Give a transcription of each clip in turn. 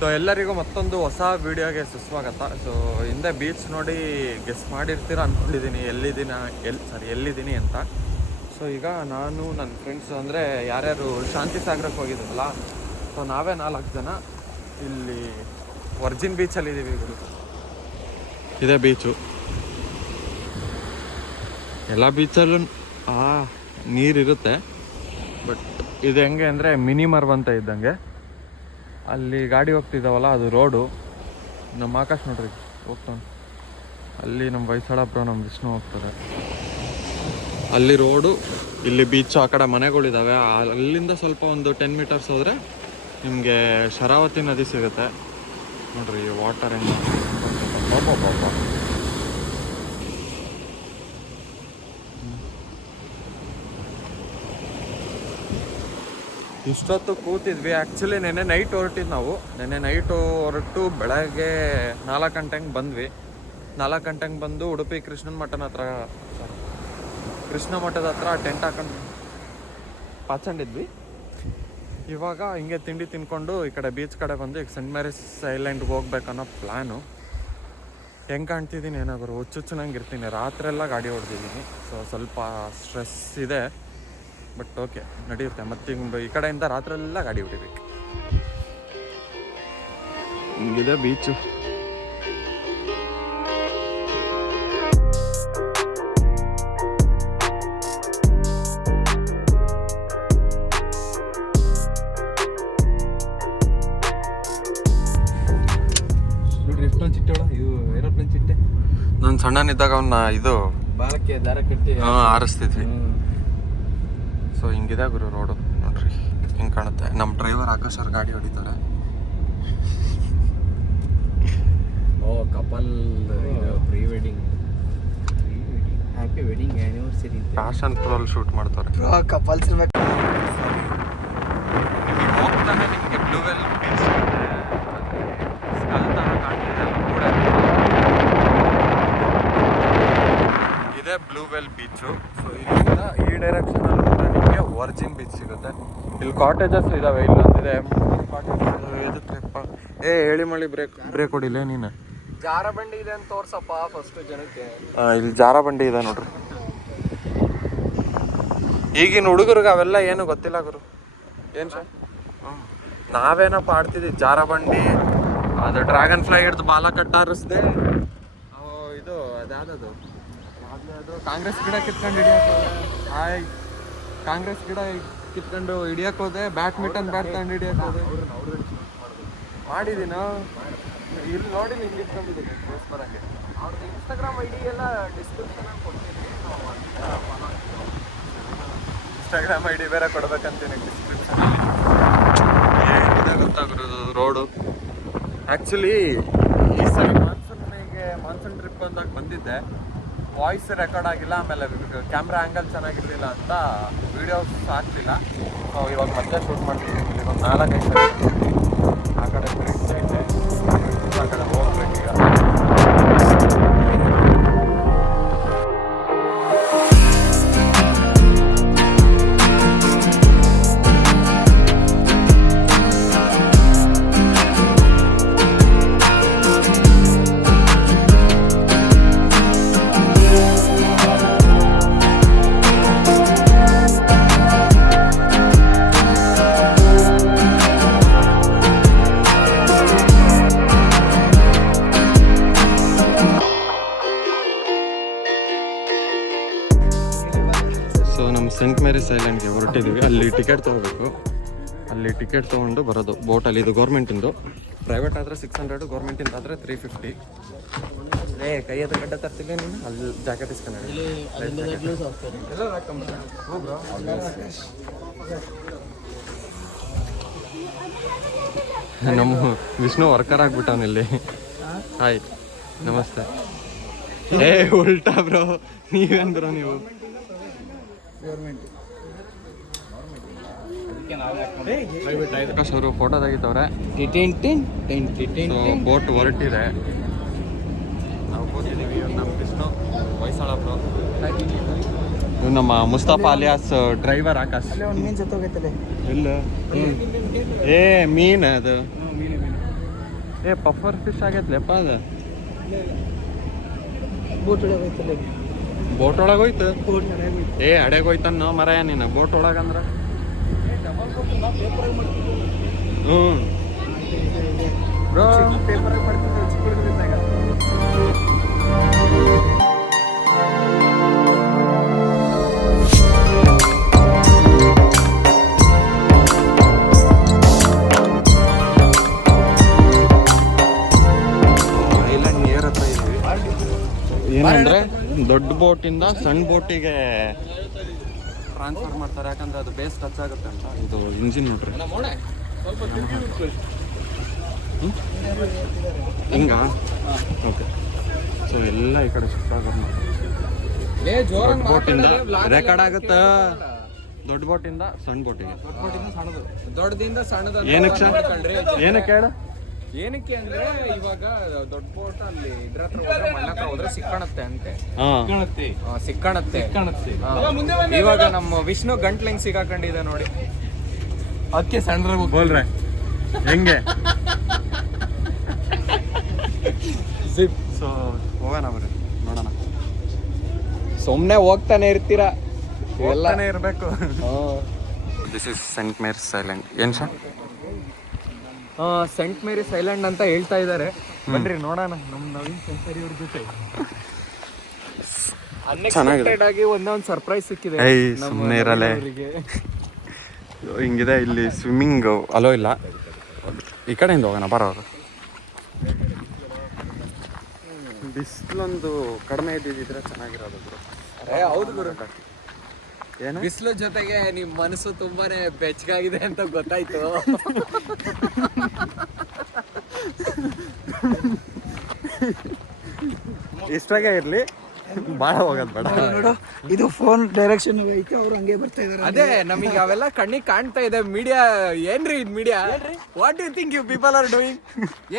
So ಎಲ್ಲರಿಗೂ ಮತ್ತೊಂದು ಹೊಸ ವೀಡಿಯೋಗೆ ಸುಸ್ವಾಗತ. ಸೊ ಹಿಂದೆ ಬೀಚ್ ನೋಡಿ ಗೆಸ್ ಮಾಡಿರ್ತೀರ ಅಂದ್ಕೊಂಡಿದ್ದೀನಿ ಎಲ್ಲಿದ್ದೀನಿ ಅಂತ. ಸೊ ಈಗ ನಾನು ನನ್ನ ಫ್ರೆಂಡ್ಸು ಅಂದರೆ ಯಾರ್ಯಾರು ಶಾಂತಿ ಸಾಗರಕ್ಕೆ ಹೋಗಿದ್ರಲ್ಲ, ಸೊ ನಾವೇ 4 ಜನ ಇಲ್ಲಿ ವರ್ಜಿನ್ ಬೀಚಲ್ಲಿದ್ದೀವಿ. ಇದೇ ಬೀಚು. ಎಲ್ಲ ಬೀಚಲ್ಲೂ ನೀರಿರುತ್ತೆ, ಬಟ್ ಇದು ಹೆಂಗೆ ಅಂದರೆ ಮಿನಿಮರ್ವ್ ಅಂತ ಇದ್ದಂಗೆ. ಅಲ್ಲಿ ಗಾಡಿ ಹೋಗ್ತಿದ್ದಾವಲ್ಲ, ಅದು ರೋಡು. ನಮ್ಮ ಆಕಾಶ್ ನೋಡ್ರಿ ಹೋಗ್ತಾನೆ, ಅಲ್ಲಿ ನಮ್ಮ ವೈಸಾಳಪ್ಪ ನಮ್ಮ ವಿಷ್ಣು ಹೋಗ್ತಾರೆ. ಅಲ್ಲಿ ರೋಡು, ಇಲ್ಲಿ ಬೀಚು, ಆ ಕಡೆ ಮನೆಗಳಿದ್ದಾವೆ. ಅಲ್ಲಿಂದ ಸ್ವಲ್ಪ ಒಂದು 10 ಮೀಟರ್ಸ್ ಹೋದರೆ ನಿಮಗೆ ಶರಾವತಿ ನದಿ ಸಿಗುತ್ತೆ. ನೋಡ್ರಿ ವಾಟರ್ ಹೆಂಗೆ. ಇಷ್ಟೊತ್ತು ಕೂತಿದ್ವಿ. ಆ್ಯಕ್ಚುಲಿ ನೆನ್ನೆ ನೈಟ್ ಹೊರಟಿದ್ದು ನಾವು. ನೆನ್ನೆ ನೈಟು ಹೊರಟು ಬೆಳಗ್ಗೆ 4 ಗಂಟೆಗೆ ಬಂದ್ವಿ. 4 ಗಂಟೆಗೆ ಬಂದು ಉಡುಪಿ ಕೃಷ್ಣ ಮಠದ ಹತ್ರ ಟೆಂಟ್ ಹಾಕೊಂಡು ಪಾಚಂಡಿದ್ವಿ. ಇವಾಗ ಹಿಂಗೆ ತಿಂಡಿ ತಿನ್ಕೊಂಡು ಈ ಕಡೆ ಬೀಚ್ ಕಡೆ ಬಂದು ಈಗ ಸೆಂಟ್ ಮ್ಯಾರೀಸ್ ಐಲ್ಯಾಂಡ್ಗೆ ಹೋಗ್ಬೇಕನ್ನೋ ಪ್ಲ್ಯಾನು. ಹೆಂಗೆ ಕಾಣ್ತಿದ್ದೀನಿ ಏನಾದ್ರು ಹುಚ್ಚುಚ್ಚುನಂಗೆ ಇರ್ತೀನಿ. ರಾತ್ರೆಲ್ಲ ಗಾಡಿ ಹೊಡೆದಿದ್ದೀನಿ. ಸೊ ಸ್ವಲ್ಪ ಸ್ಟ್ರೆಸ್ ಇದೆ, ಬಟ್ ಓಕೆ ನಡೆಯುತ್ತೆ. ಮತ್ತೆ ಈ ಕಡೆಯಿಂದ ರಾತ್ರೆಲ್ಲ ಗಾಡಿ ಹೊಡಿಬೇಕು. ಹಿಂಗಿದೆ ಬೀಚು. ನಾನು ಸಣ್ಣನಿದ್ದಾಗ ಅವನ್ನ ಇದು ಬಾಲಕ್ಕೆ ದಾರ ಕಟ್ಟಿ ಆರಿಸ್ತಿದ್ವಿ. ಸೊ ಹಿಂಗಿದೆ ಗುರು ರೋಡು. ನೋಡ್ರಿ ಹಿಂಗೆ ಕಾಣುತ್ತೆ. ನಮ್ಮ ಡ್ರೈವರ್ ಆಕಾಶ್ ಅವ್ರ ಗಾಡಿ ಹೊಡಿತಾರೆ. Couple pre wedding happy wedding anniversary passion ಪ್ರೋಲ್ ಶೂಟ್ ಮಾಡ್ತಾರೆ. ಕಪಲ್ಸ್ ಇರ್ಬೇಕು. ಹೋಗ್ತಾನೆ ನಿಮಗೆ ಬ್ಲೂವೆಲ್ ಬೀಚ್ ಇದೆ. ಬ್ಲೂವೆಲ್ ಬೀಚು. ಸೊ ಇಲ್ಲಿಂದ ಈ ಡೈರೆಕ್ಷನಲ್ಲಿ ಹೋದ್ರೆ ನಿಮಗೆ ವರ್ಜಿನ್ ಬೀಚ್ ಸಿಗುತ್ತೆ. ಇಲ್ಲಿ ಕಾಟೇಜಸ್ ಇದಾವೆ. ಇಲ್ಲೊಂದಿದೆ, 3 ಕಾಟೇಜಸ್ ಎದಕ್ಕೆಪ್ಪ. ಹೇಳಿ ಮಳಿ ಬ್ರೇಕ್ ಹೊಡಿಲ್ಲ ನೀನು. ಜಾರ ಬಂಡಿ ಇದೆ ಅಂತ ತೋರ್ಸಪ್ಪ ಫಸ್ಟ್ ಜನಕ್ಕೆ. ಇಲ್ಲಿ ಜಾರ ಬಂಡಿ ಇದೆ ನೋಡ್ರಿ. ಈಗಿನ ಹುಡುಗರಿಗೆ ಅವೆಲ್ಲ ಏನು ಗೊತ್ತಿಲ್ಲ ಗುರು. ಏನು ಸರ್ ನಾವೇನಪ್ಪ ಆಡ್ತಿದ್ವಿ ಜಾರ ಬಂಡಿ, ಅದು ಡ್ರ್ಯಾಗನ್ ಫ್ಲೈ ಹಿಡ್ದು ಬಾಲ ಕಟ್ಟಾರಿಸ್ದೆ. ಇದು ಅದ್ಯಾವುದು ಅದು ಕಾಂಗ್ರೆಸ್ ಗಿಡ ಕಿತ್ಕೊಂಡು ಹಿಡಿಯಕ್ಕೆ ಹೋದೆ. ಬ್ಯಾಡ್ಮಿಂಟನ್ ಬ್ಯಾಟ್ ತಗೊಂಡು ಹಿಡಿಯಕ್ಕೆ ಹೋದೆ. ಮಾಡಿದ್ದೀನ ಇಲ್ಲಿ ನೋಡಿ ನಿಮ್ಗೆ ಇಟ್ಕೊಂಡಿದ್ದೀನಿ ಫೇಸ್ ಬರೋಂಗೆ. ಅವ್ರದ್ದು ಇನ್ಸ್ಟಾಗ್ರಾಮ್ ID ಎಲ್ಲ ಡಿಸ್ಕ್ರಿಪ್ಷನಲ್ಲಿ ಕೊಡ್ತೀನಿ. ಇನ್ಸ್ಟಾಗ್ರಾಮ್ ID ಬೇರೆ ಕೊಡ್ಬೇಕಂತೀನಿ ಡಿಸ್ಕ್ರಿಪ್ಷನ್. ಏನಿದೆ ಗೊತ್ತಾಗಿರೋದು ರೋಡು. ಆ್ಯಕ್ಚುಲಿ ಈ ಸಲ ಮಾನ್ಸೂನ್ ಟ್ರಿಪ್ ಬಂದಾಗ ಬಂದಿದ್ದೆ. ವಾಯ್ಸ್ ರೆಕಾರ್ಡ್ ಆಗಿಲ್ಲ, ಆಮೇಲೆ ಕ್ಯಾಮ್ರಾ ಆ್ಯಂಗಲ್ ಚೆನ್ನಾಗಿರಲಿಲ್ಲ ಅಂತ ವೀಡಿಯೋಸ್ ಹಾಕ್ಲಿಲ್ಲ. ಸೊ ಇವಾಗ ಮತ್ತೆ ಶೂಟ್ ಮಾಡ್ತೀನಿ. ಒಂದು 4-5 ಆ ಕಡೆ ಬ್ರಿಡ್ಜ್ ಐತೆ, ಆ ಕಡೆ ಹೋಗ್ಬೇಕೀಗ. ಸೊ ನಮ್ಮ ಸೆಂಟ್ ಮ್ಯಾರೀಸ್ ಐಲ್ಯಾಂಡ್ಗೆ ಹೊರಟಿದ್ದೀವಿ. ಅಲ್ಲಿ ಟಿಕೆಟ್ ತೊಗೋಬೇಕು. ಅಲ್ಲಿ ಟಿಕೆಟ್ ತೊಗೊಂಡು ಬರೋದು ಬೋಟಲ್ಲಿ. ಇದು ಗೌರ್ಮೆಂಟಿಂದು. ಪ್ರೈವೇಟ್ ಆದರೆ 600, ಗೌರ್ಮೆಂಟಿಂದ ಆದರೆ 350. ಕೈ ಅದು ಗಡ್ಡ ತರ್ತಿಲ್ಲ ನೀನು. ಅಲ್ಲಿ ಜಾಕೆಟ್ ಇಸ್ಕೊಂಡು ನಮ್ಮ ವಿಷ್ಣು ವರ್ಕರ್ ಆಗ್ಬಿಟ್ಟವನಿಲ್ಲಿ. ಹಾಯ್ ನಮಸ್ತೆ. ಉಲ್ಟಾ ಬ್ರೋ, ನೀವೇನು ಬ್ರೋ ನೀವು? ಆಕಾಶ್ ಅವರು ಫೋಟೋ ತೆಗಿತವ್ರೆ. ಬೋಟ್ ಹೊರಟಿದೆ, ನಾವು ಕೂತಿದ್ದೀವಿ. ನಮ್ಮ ವಿಷ್ಣು, ವೈಸಾಳಪ್ಪ, ನಮ್ಮ ಮುಸ್ತಫಾ ಅಲಿಯಾಸ್ ಡ್ರೈವರ್ ಆಕಾಶ್. ಮೀನ್ ಸತ್ತೋಗೈತಲ್ಲ ಇಲ್ಲ, ಮೀನ್ ಅದು ಏ ಪಫರ್ ಫಿಶ್ ಆಗೈತ್ಲೆಪ್ಪ ಅದು ಬೋಟ್ ಒಳಗೆ ಹೋಯ್ತಲ್ಲ ಬೋಟ್ ಒಳಗೆ ಹೋಯ್ತು ಬೋಟ್ ಒಳಗೆ ಹೋಯ್ತು ಏ ಅಡೆಗೆ ಹೋಯ್ತಾನ ಮರ ನೀನು ಬೋಟ್ ಒಳಗೆ ಅಂದ್ರೆ ಹ್ಞೂ ಬ್ರೋ ಪೇಪರಾಗಿ ಮಾಡ್ತಿದ್ದೆ ಚಿಕ್ಕ ಹುಡುಗರಿದ್ದಾಗ ಐಲ್ಯಾಂಡ್ ನಿಯರ್ ಹತ್ರ ಇದ್ವಿ ಏನಂದ್ರೆ ದೊಡ್ಡ ಬೋಟಿಂದ ಸಣ್ಣ ಬೋಟಿಗೆ ಟ್ರಾನ್ಸ್ಫರ್ ಮಾಡ್ತಾರೆ ಯಾಕಂದ್ರೆ ಅದು ಬೇಸ್ ಟಚ್ ಆಗುತ್ತೆ ಅಂತ ಇದು ಇಂಜಿನ್ ನೋಡ್ರಿ ಹಿಂಗ ಓಕೆ ಸೊ ಎಲ್ಲ ಈ ಕಡೆ ಶಿಫ್ಟ್ ಆಗೋದು ದೊಡ್ಡ ಬೋಟಿಂದ ರೆಕಾರ್ಡ್ ಆಗುತ್ತಾ ದೊಡ್ಡ ಬೋಟಿಂದ ಸಣ್ಣ ಬೋಟಿಗೆ ದೊಡ್ಡದಿಂದ ಸಣ್ಣದ ಏನಕ್ಕೆ ಹೇಳು ಏನಕ್ಕೆ ಅಂದ್ರೆ ಇವಾಗ ದೊಡ್ಡ ಬೋಟ್ ಅಲ್ಲಿ ಇದ್ರ ಹತ್ರ ಹೋದ್ರೆ ಮಣ್ಣ ಹತ್ರ ಹೋದ್ರೆ ಸಿಕ್ಕಣತ್ತೆ ಅಂತೆ ಸಿಕ್ಕಣತ್ತೆ ಇವಾಗ ನಮ್ಮ ವಿಷ್ಣು ಗಂಟ್ಲೆಂಗ್ ಸಿಗಾಕೊಂಡಿದೆ ನೋಡಿ ಅದಕ್ಕೆ ಸಣ್ಣ ಬೋಲ್ರೆ ಹೆಂಗೆ ಸೊ ಹೋಗೋಣ ಬರ್ರಿ ನೋಡೋಣ ಸುಮ್ನೆ ಹೋಗ್ತಾನೆ ಇರ್ತೀರಾ ಎಲ್ಲಾನೇ ಇರಬೇಕು this is Saint Mary's Island ಏನ್ ಸರ್ ಸೆಂಟ್ ಮೇರಿಸ್ ಐಲ್ಯಾಂಡ್ ಅಂತ ಹೇಳ್ತಾ ಇದ್ದಾರೆ ಬನ್ರಿ ನೋಡೋಣ ನಮ್ಮ ನವೀನ್ ಸೆಂಚರಿ ಅವ್ರ ಜೊತೆ ಅನ್ಎಕ್ಸ್ಪೆಕ್ಟೆಡ್ ಆಗಿ ಒಂದೊಂದು ಸರ್ಪ್ರೈಸ್ ಸಿಕ್ಕಿದೆ ಸುಮ್ಮನೆ ಇರಲ್ಲ ಹಿಂಗಿದೆ ಇಲ್ಲಿ ಸ್ವಿಮ್ಮಿಂಗ್ ಅಲೋ ಇಲ್ಲ ಈ ಕಡೆಯಿಂದ ಹೋಗೋಣ ಬರೋರು ಬಿಸಿಲೊಂದು ಕಡಿಮೆ ಇದ್ದಿದ್ರೆ ಚೆನ್ನಾಗಿರೋದು ಹೌದು ಗುರು ಏನು ಬಿಸಿಲು ಜೊತೆಗೆ ನಿಮ್ ಮನಸ್ಸು ತುಂಬಾನೇ ಬೆಚ್ಚಗಾಗಿದೆ ಅಂತ ಗೊತ್ತಾಯ್ತು ಇಷ್ಟಾಗೆ ಇರ್ಲಿ ಭಾಳ ಹೋಗೋದು ಬೇಡ ನೋಡು ಇದು ಫೋನ್ ಡೈರೆಕ್ಷನ್ ಐತೆ ಅವ್ರು ಹಂಗೆ ಬರ್ತಾ ಇದಾರೆ ಅದೇ ನಮಗೆ ಅವೆಲ್ಲ ಕಣ್ಣಿಗೆ ಕಾಣ್ತಾ ಇದೆ ಮೀಡಿಯಾ ಏನ್ರಿ ಇದು media what you think you people are doing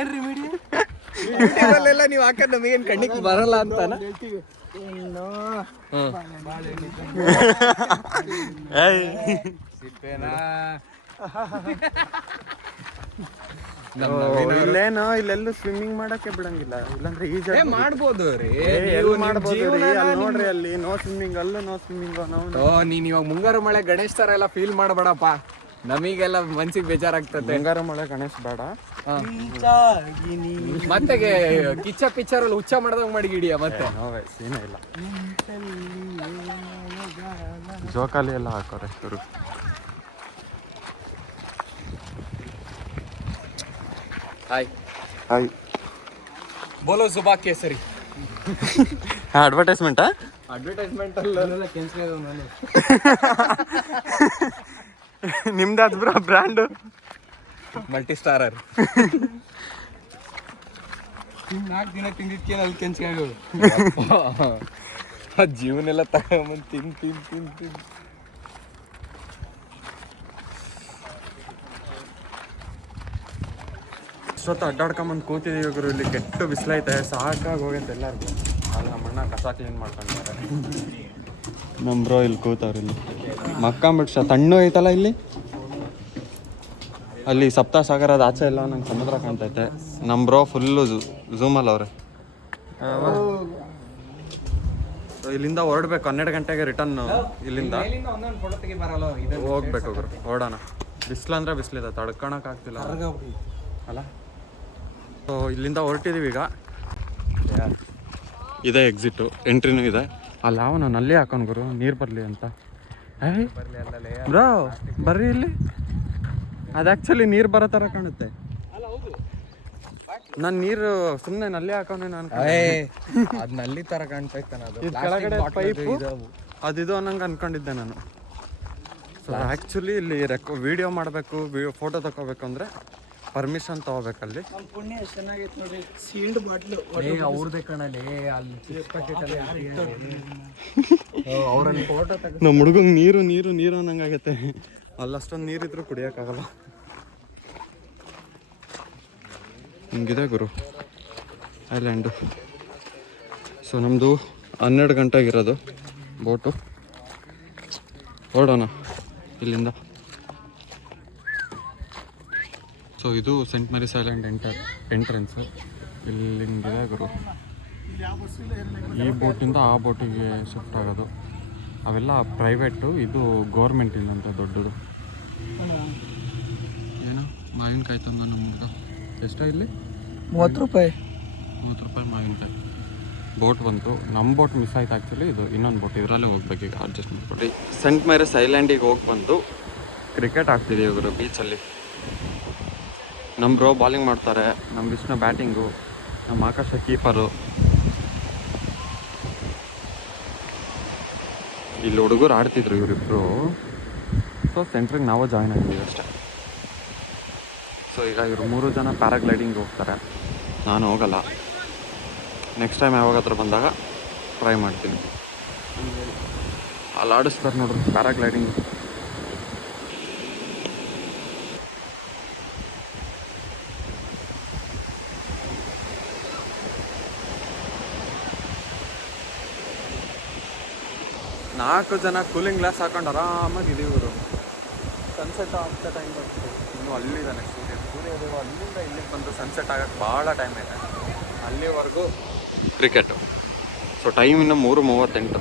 ಏನ್ರಿ ಮೀಡಿಯಾ ಅಲ್ಲೆಲ್ಲ ನೀವು ಹಾಕೋದು ನಮಗೇನು ಕಣ್ಣಿಗೆ ಬರಲ್ಲ ಅಂತಾನ ಇಲ್ಲೇನೋ ಇಲ್ಲೆಲ್ಲೂ ಸ್ವಿಮ್ಮಿಂಗ್ ಮಾಡಕ್ಕೆ ಬಿಡಂಗಿಲ್ಲ ಇಲ್ಲಾಂದ್ರೆ ಈಜ ಮಾಡ್ಬೋದು ರೀ ನೋಡ್ರಿ ಅಲ್ಲಿ ನೋ ಸ್ವಿಮ್ಮಿಂಗ್ ಅಲ್ಲೂ ನೋ ಸ್ವಿಮ್ಮಿಂಗ್ ನೀನ್ ಇವಾಗ ಮುಂಗಾರು ಮಳೆ ಗಣೇಶ್ ತರ ಎಲ್ಲ ಫೀಲ್ ಮಾಡಬೇಡಪ್ಪ ನಮಗೆಲ್ಲ ಮನ್ಸಿಗೆ ಬೇಜಾರಾಗ್ತದೆ ಮುಂಗಾರು ಮಳೆ ಗಣೇಶ್ ಬೇಡ ಮತ್ತೆ ಕಿಚ್ಚ ಪಿಕ್ಚರ್ ಅಲ್ಲಿ ಹುಚ್ಚ ಮಾಡ್ದಂಗ್ ಮಾಡಿ ಗಿಡಿಯ ಮತ್ತೆ ಸೀನೇ ಇಲ್ಲ ಜೋಕಾಲಿ ಎಲ್ಲ ಹಾಕೋರೆ ಇವರು ಹಾಯ್ ಹಾಯ್ ಬೋಲೋ ಸುಬಾ ಕೇಸರಿ ಅಡ್ವರ್ಟೈಸ್ಮೆಂಟಾ ಅಡ್ವರ್ಟೈಸ್ಮೆಂಟ್ ಅಲ್ಲ ನಿಮ್ದು ಬ್ರೋ ಬ್ರ್ಯಾಂಡು ಮಲ್ಟಿ ಸ್ಟಾರರ್ 4 ದಿನ ತಿಂದಿದ್ಕೇನು ಅಲ್ಲಿ ಕೆಂಚ್ಕಾಗೋದು ಆ ಜೀವನೆಲ್ಲ ತಗೊಂಬಂದು ತಿಂದು ಇಷ್ಟೊತ್ತು ಅಡ್ಡಾಡ್ಕೊಂಬಂದು ಕೂತಿದ್ದೀವಿ ಗುರು ಇಲ್ಲಿ ಕೆಟ್ಟು ಬಿಸಿಲೈತೆ ಸಾಕಾಗಿ ಹೋಗೈತೆ ಎಲ್ಲರಿಗೂ ಅಲ್ಲಿ ನಮ್ಮ ಅಣ್ಣ ಕಸ ಕ್ಲೀನ್ ಮಾಡ್ಕೊಂಡಿದ್ದಾರೆ ನಮ್ಮ ಬ್ರೋ ಇಲ್ಲಿ ಕೂತವ್ರು ಇಲ್ಲಿ ಮಕ್ಕಂಬಿಟ್ಟು ತಣ್ಣು ಐತಲ್ಲ ಇಲ್ಲಿ ಅಲ್ಲಿ ಸಪ್ತಸಾಗರದ ಆಚೆ ಎಲ್ಲ ನಂಗೆ ಸಮುದ್ರ ಕಾಣ್ತೈತೆ ನಮ್ಮ ಬ್ರೋ ಫುಲ್ಲು ಝೂಮಲ್ಲಿ ಅವ್ರೆ ಇಲ್ಲಿಂದ ಹೊರಡ್ಬೇಕು 12 ಗಂಟೆಗೆ ರಿಟರ್ನ್ ಇಲ್ಲಿಂದ ಹೋಗ್ಬೇಕು ಗುರು ಹೊರಡೋಣ ಬಿಸಿಲಂದ್ರೆ ಬಿಸಿಲಿದೆ ತಡ್ಕೊಳಕ್ಕಾಗ್ತಿಲ್ಲ ಅಲ್ಲ ಸೊ ಇಲ್ಲಿಂದ ಹೊರಟಿದ್ದೀವಿ ಈಗ ಇದೆ ಎಕ್ಸಿಟು ಎಂಟ್ರಿನೂ ಇದೆ ಅಲ್ಲಿ ಅವನು ನಲ್ಲಿ ಹಾಕೋನ್ ಗುರು ನೀರು ಬರಲಿ ಅಂತ ಬ್ರೋ ಬರ್ರಿ ಇಲ್ಲಿ ಅದು ಆ್ಯಕ್ಚುಲಿ ನೀರು ಬರೋ ಥರ ಕಾಣುತ್ತೆ ನಾನು ನೀರು ಸುಮ್ಮನೆ ನಲ್ಲಿ ಹಾಕೋನೆ ನಾನು ಅದ್ ನಲ್ಲಿ ತರ ಕಾಣ್ತಾ ಇತ್ತಾನ ಅದು ಇದು ಕೆಳಗಡೆ ಪೈಪು ಅದಿದು ಅನ್ನಂಗೆ ಅನ್ಕೊಂಡಿದ್ದೆ ನಾನು ಸೊ ಆ್ಯಕ್ಚುಲಿ ಇಲ್ಲಿ ವಿಡಿಯೋ ಮಾಡಬೇಕು ಫೋಟೋ ತಗೋಬೇಕು ಅಂದರೆ ಪರ್ಮಿಷನ್ ತಗೋಬೇಕಲ್ಲಿ ಪುಣ್ಯ ಚೆನ್ನಾಗೈತೆ ನೋಡಿ ಸೀಲ್ಡ್ ಬಾಟ್ಲು ಅವ್ರದೇ ಕಣಲ್ಲಿ ಅಲ್ಲಿ ಅವ್ರಲ್ಲಿ ಫೋಟೋ ನಮ್ಮ ಹುಡುಗಂಗೆ ನೀರು ನೀರು ನೀರು ಅನ್ನಂಗಾಗೈತೆ ಅಲ್ಲಷ್ಟೊಂದು ನೀರಿದ್ರು ಕುಡಿಯೋಕ್ಕಾಗಲ್ಲ ಹಿಂಗಿದೆ ಗುರು ಐಲ್ಯಾಂಡು ಸೊ ನಮ್ಮದು 12 ಗಂಟೆಗಿರೋದು ಬೋಟು ಹೊರಡೋಣ ಇಲ್ಲಿಂದ ಸೊ ಇದು ಸೆಂಟ್ ಮೇರಿಸ್ ಐಲ್ಯಾಂಡ್ ಎಂಟ್ರೆನ್ಸ್. ಇಲ್ಲಿಂಗಿದೆ ಗುರು. ಈ ಬೋಟಿಂದ ಆ ಬೋಟಿಗೆ ಶಿಫ್ಟ್ ಆಗೋದು. ಅವೆಲ್ಲ ಪ್ರೈವೇಟು, ಇದು ಗೌರ್ಮೆಂಟಿಂದಂತೆ ದೊಡ್ಡದು. ಏನು ಮಾವಿನಕಾಯಿ ತಂದ ನಮ್ಗೆ ಎಷ್ಟ ಇಲ್ಲಿ 30 ರೂಪಾಯಿ. 30 ರೂಪಾಯಿ ಮಾವಿನಕಾಯಿ. ಬೋಟ್ ಬಂತು. ನಮ್ಮ ಬೋಟ್ ಮಿಸ್ ಆಯ್ತು ಆ್ಯಕ್ಚುಲಿ. ಇದು ಇನ್ನೊಂದು ಬೋಟ್, ಇದರಲ್ಲೇ ಹೋಗ್ಬೇಕು ಈಗ. ಅಡ್ಜಸ್ಟ್ ಮಾಡ್ಕೊಡಿ. ಸೆಂಟ್ ಮೇರಿಸ್ ಐಲ್ಯಾಂಡಿಗೆ ಹೋಗಿ ಬಂದು ಕ್ರಿಕೆಟ್ ಆಡ್ತಿದ್ದೀವಿ ಇವರು ಬೀಚಲ್ಲಿ. ನಮ್ಮ ಬ್ರೋ ಬಾಲಿಂಗ್ ಮಾಡ್ತಾರೆ, ನಮ್ಮ ವಿಷ್ಣು ಬ್ಯಾಟಿಂಗು, ನಮ್ಮ ಆಕಾಶ ಕೀಪರು. ಇಲ್ಲಿ ಹುಡುಗರು ಆಡ್ತಿದ್ರು ಇವರಿಬ್ಬರು. ಸೊ ಸೆಂಟ್ರಿಗೆ ನಾವು ಜಾಯ್ನ್ ಆಗಿದ್ದೀವಿ ಅಷ್ಟೇ. ಸೊ ಈಗ ಇವರು 3 ಜನ ಪ್ಯಾರಾಗ್ಲೈಡಿಂಗ್ ಹೋಗ್ತಾರೆ. ನಾನು ಹೋಗಲ್ಲ. ನೆಕ್ಸ್ಟ್ ಟೈಮ್ ಯಾವಾಗಾದ್ರೂ ಬಂದಾಗ ಟ್ರೈ ಮಾಡ್ತೀನಿ. ಅಲ್ಲಿ ಆಡಿಸ್ತಾರೆ ನೋಡ್ರಿ ಪ್ಯಾರಾಗ್ಲೈಡಿಂಗ್. ನಾಲ್ಕು ಜನ ಕೂಲಿಂಗ್ ಗ್ಲಾಸ್ ಹಾಕೊಂಡು ಆರಾಮಾಗಿದ್ದೀವಿ ಇವರು. ಸನ್ಸೆಟ್ ಆಗ್ತಾ ಟೈಮ್ ಬರ್ತದೆ. ಇನ್ನು ಅಲ್ಲಿದ್ದಾನೆ ಸೂರ್ಯದೇವ. ಅಲ್ಲಿಂದ ಇಲ್ಲಿಗೆ ಬಂದು ಸನ್ಸೆಟ್ ಆಗೋಕ್ಕೆ ಭಾಳ ಟೈಮ್ ಇದೆ. ಅಲ್ಲಿವರೆಗೂ ಕ್ರಿಕೆಟು. ಸೊ ಟೈಮ್ ಇನ್ನು 3:38.